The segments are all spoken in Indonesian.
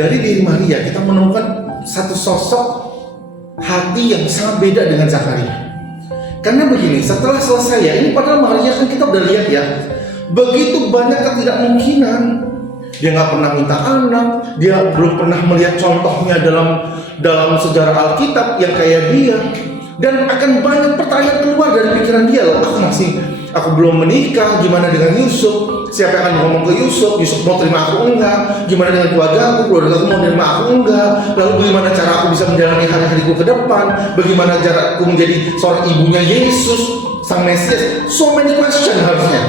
dari diri Maria kita menemukan satu sosok hati yang sangat beda dengan Zakaria. Karena begini, setelah selesai ya, ini padahal Maria kan kita udah lihat ya, begitu banyak ketidakmungkinan. Dia nggak pernah minta anak, dia belum pernah melihat contohnya dalam sejarah Alkitab yang kayak dia, dan akan banyak pertanyaan keluar dari pikiran dia loh. Aku belum menikah, gimana dengan Yusuf? Siapa yang akan ngomong ke Yusuf? Yusuf mau terima aku enggak? Gimana dengan keluarga aku mau terima aku enggak? Lalu bagaimana cara aku bisa menjalani hari-hariku ke depan? Bagaimana cara aku menjadi seorang ibunya Yesus, Sang Mesias? So many question harusnya,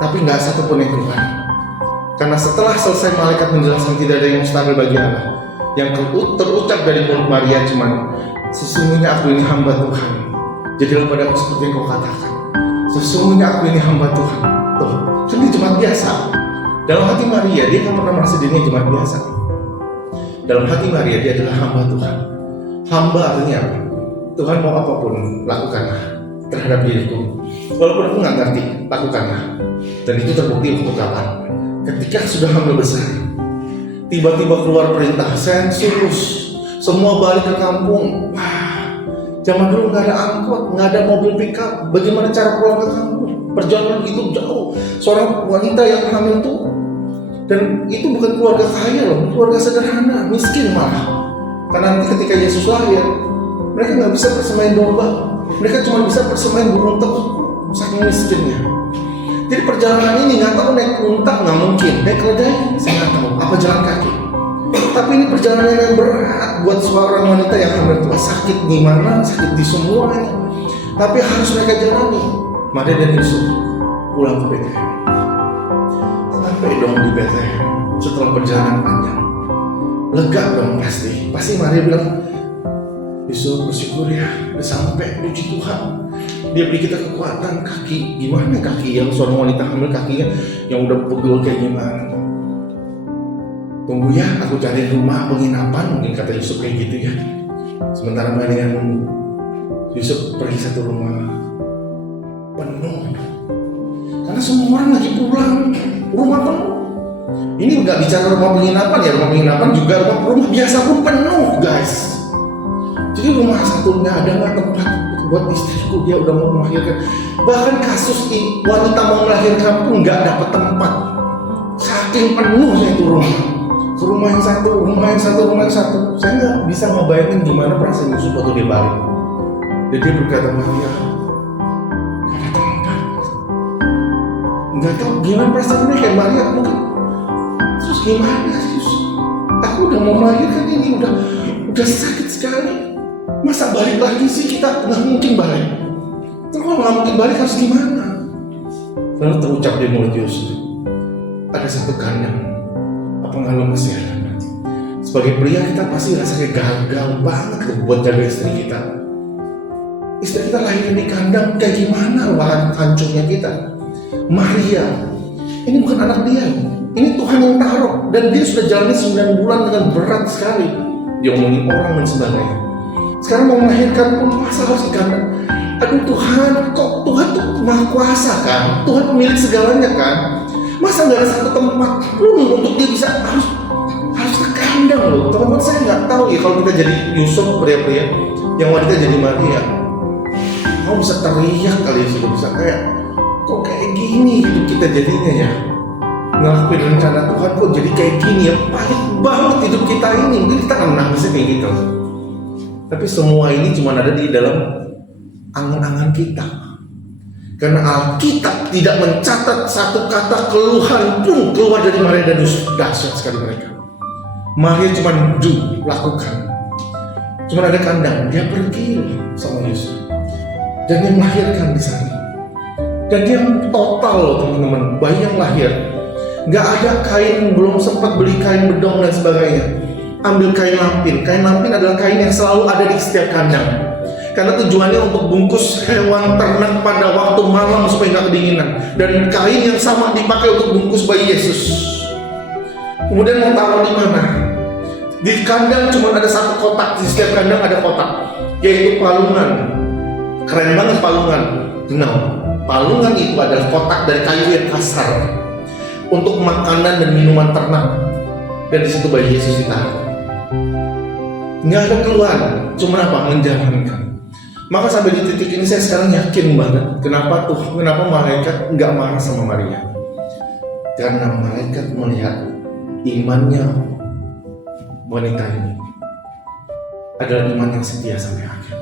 tapi nggak satu pun yang keluar. Karena setelah selesai malaikat menjelaskan tidak ada yang mustahil bagi Allah, yang terucap dari mulut Maria cuman, sesungguhnya aku ini hamba Tuhan, jadilah padaku seperti yang kau katakan. Sesungguhnya aku ini hamba Tuhan. Tuh, kan dia jemaat biasa. Dalam hati Maria, dia nggak pernah merasa dirinya jemaat biasa. Dalam hati Maria, dia adalah hamba Tuhan. Hamba artinya apa? Tuhan mau apapun, lakukanlah terhadap diriku. Walaupun aku nggak ngerti, lakukanlah. Dan itu terbukti waktu kapan? Ketika sudah hamil besar, tiba-tiba keluar perintah sensus, semua balik ke kampung. Zaman dulu nggak ada angkot, nggak ada mobil pickup. Bagaimana cara pulang ke kampung? Perjalanan itu jauh. Seorang wanita yang hamil tuh, dan itu bukan keluarga kaya loh, keluarga sederhana, miskin malah. Karena nanti ketika Yesus lahir, mereka nggak bisa persemain domba, mereka cuma bisa persemain burung tepuk, saking miskinnya. Jadi perjalanan ini nggak tahu naik unta nggak mungkin, naik keledai saya nggak tahu, apa jalan kaki. Tapi ini perjalanan yang berat buat seorang wanita yang hamil tua, sakit di mana, sakit di semuanya. Tapi harus mereka jalani. Maria dan Yusuf pulang ke Bethlehem. Sampai dong di Bethlehem setelah perjalanan panjang. Lega dong pasti. Pasti Maria bilang, Yusuf bersyukur ya, udah sampai, puji Tuhan. Dia beri kita kekuatan kaki. Gimana kaki yang seorang wanita hamil kakinya yang udah pegel kayak gimana? Tunggu ya, aku cari rumah penginapan, mungkin kata Yusuf kayak gitu ya. Sementara Maria nunggu, Yusuf pergi satu rumah penuh, karena semua orang lagi pulang, rumah penuh. Ini nggak bicara rumah penginapan ya, rumah penginapan juga rumah biasa pun penuh guys. Jadi rumah satu nggak ada nggak tempat buat istriku, dia udah mau melahirkan. Bahkan kasus wanita mau melahirkan pun nggak dapat tempat, saking penuhnya itu rumah. Rumah yang satu. Saya nggak bisa ngebayangin gimana perasaan Yusuf waktu dia balik. Dan dia berkata, Maria, gak ada tempat. Nggak tahu gimana perasaan dia kayak Maria mungkin. Terus gimana Yusuf? Aku udah mau melahirkan ini, udah sakit sekali. Masa balik lagi sih, kita nggak mungkin balik. Terus kalau nggak mungkin balik harus gimana? Lalu terucap di mulut Yusuf, ada satu kandang. Apa nggak lo masih ada? Sebagai pria kita pasti rasanya gagal banget loh buat jaga istri kita. Istri kita lahir di kandang, kayak gimana wahan hancurnya kita. Maria, ini bukan anak dia, ini Tuhan yang taruh, dan dia sudah jalani 9 bulan dengan berat sekali. Dia ngomongin orang dan sebagainya. Sekarang mau melahirkan pun masa harus di kandang. Aduh Tuhan, kok Tuhan tuh maha kuasa kan? Tuhan pemilik segalanya kan? Masa nggak ada satu tempat pun untuk dia bisa harus ke kandang loh. Teman-teman, saya nggak tahu ya kalau kita jadi Yusuf, pria-pria yang wanita jadi Maria, mau bisa teriak kali ya, sudah bisa kayak kok kayak gini hidup kita jadinya ya, ngelakuin rencana Tuhan kok jadi kayak gini ya, pahit banget hidup kita ini. Mungkin kita kan nangisnya kayak gitu, tapi semua ini cuma ada di dalam angan-angan kita. Karena Alkitab tidak mencatat satu kata keluhan pun keluar dari Maria dan Yusuf. Dahsyat sekali mereka. Maria cuma lakukan. Cuma ada kandang, dia pergi sama Yusuf. Dan dia melahirkan di sana. Dan dia total loh teman-teman, bayi yang lahir. Gak ada kain, belum sempat beli kain bedong dan sebagainya. Ambil kain lampin. Kain lampin adalah kain yang selalu ada di setiap kandang. Karena tujuannya untuk bungkus hewan ternak pada waktu malam supaya nggak kedinginan. Dan kain yang sama dipakai untuk bungkus bayi Yesus. Kemudian mau taruh di mana? Di kandang cuma ada satu kotak, di setiap kandang ada kotak, yaitu palungan. Keren banget palungan. Nah, palungan itu adalah kotak dari kayu yang kasar untuk makanan dan minuman ternak. dan di situ bayi Yesus ditaruh. Nggak ada keluhan, cuma apa? Menjalankan. Maka sampai di titik ini saya sekarang yakin banget kenapa malaikat nggak marah sama Maria. Karena malaikat melihat imannya wanita ini adalah iman yang setia sampai akhir.